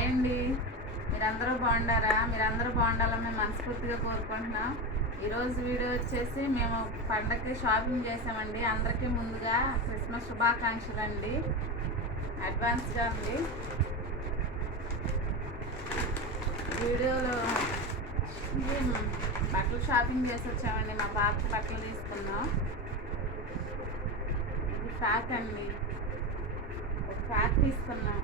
Hi అండి. మీరందరూ బాగుండారా? మీరందరూ బాగుండాలని మేము మనస్ఫూర్తిగా కోరుకుంటున్నాం. ఈరోజు వీడియో వచ్చేసి మేము పండగకి షాపింగ్ చేసామండి. అందరికీ ముందుగా క్రిస్మస్ శుభాకాంక్షలు అండి, అడ్వాన్స్గా అండి. వీడియోలో బట్టలు షాపింగ్ చేసి వచ్చామండి. మా పాపకి బట్టలు తీసుకున్నాం. ఇది ఫ్రాక్ అండి, ఒక ఫ్రాక్ తీసుకున్నాం.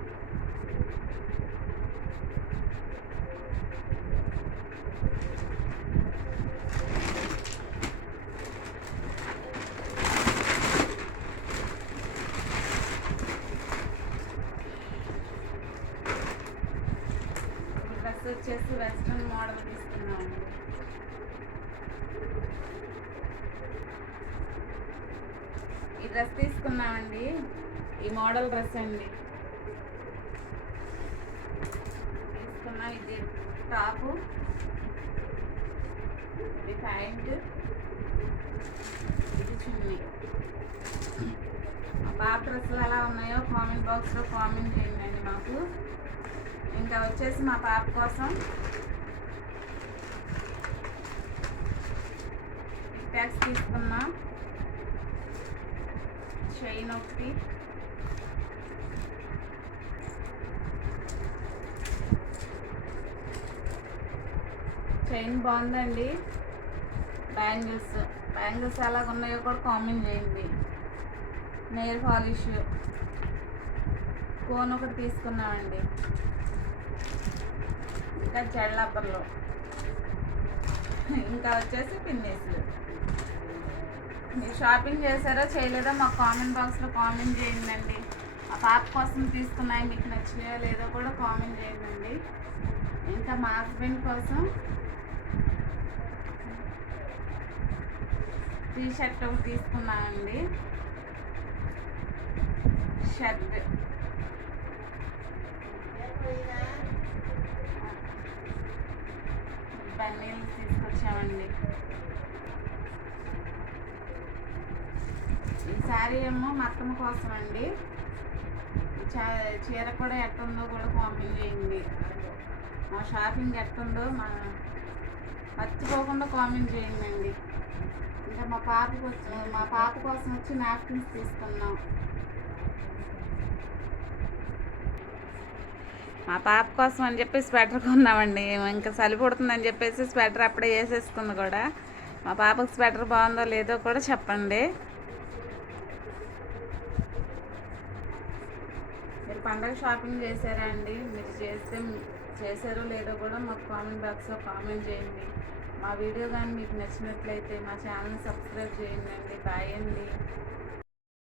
డ్రెస్ వచ్చేసి వెస్ట్రన్ మోడల్ తీసుకున్నామండి. ఈ డ్రెస్ తీసుకున్నామండి, ఈ మోడల్ డ్రెస్ అండి తీసుకున్నాం. ఇది టాపు, ఇది ప్యాంట్, ఇది చున్నీ. మా పాప డ్రెస్సులు ఎలా ఉన్నాయో కామెంట్ బాక్స్లో కామెంట్ చేయండి మాకు. ఇంకా వచ్చేసి మా పాప కోసం ట్యాక్స్ తీసుకున్నాం. చైన్ ఒకటి, చైన్ బాగుందండి. బ్యాంగిల్స్ ఎలా ఉన్నాయో కూడా కామెంట్ చేయండి. నెయిల్ పాలిష్, కోన్ ఒకటి తీసుకున్నామండి. ఇంకా జెల్లబ్బర్లు, ఇంకా వచ్చేసి పిన్నేసులు. మీరు షాపింగ్ చేశారో చేయలేదో మాకు కామెంట్ బాక్స్లో కామెంట్ చేయండి. ఆ పాప కోసం తీసుకున్నాయి, మీకు నచ్చినాయో లేదో కూడా కామెంట్ చేయండి. ఇంకా మా హస్బెండ్ కోసం టీ షర్ట్ ఒకటి తీసుకున్నామండి. షర్ట్ బన్నీలు తీసుకొచ్చామండి. ఈ శారీ ఏమో మా అత్తమ్మ కోసం అండి. చీర కూడా ఎట్టుందో కూడా కామెంట్ చేయండి. మా షాపింగ్ ఎట్టుందో మర్చిపోకుండా కామెంట్ చేయండి. ఇంకా మా పాప కోసం వచ్చి నాప్కిన్స్ తీసుకున్నాం. మా పాప కోసం అని చెప్పి స్వెటర్ కొన్నామండి. ఇంకా చలి పుడుతుందని చెప్పేసి స్వెటర్ అప్పుడే వేసేసుకుంది కూడా. మా పాపకు స్వెటర్ బాగుందో లేదో కూడా చెప్పండి. మీరు పండగ షాపింగ్ చేశారా అండి? మీరు చేశారో లేదో కూడా మాకు కామెంట్ బాక్స్లో కామెంట్ చేయండి. మా వీడియో కానీ మీకు నచ్చినట్లయితే మా ఛానల్ని సబ్స్క్రైబ్ చేయండి. బాయ్ అండి.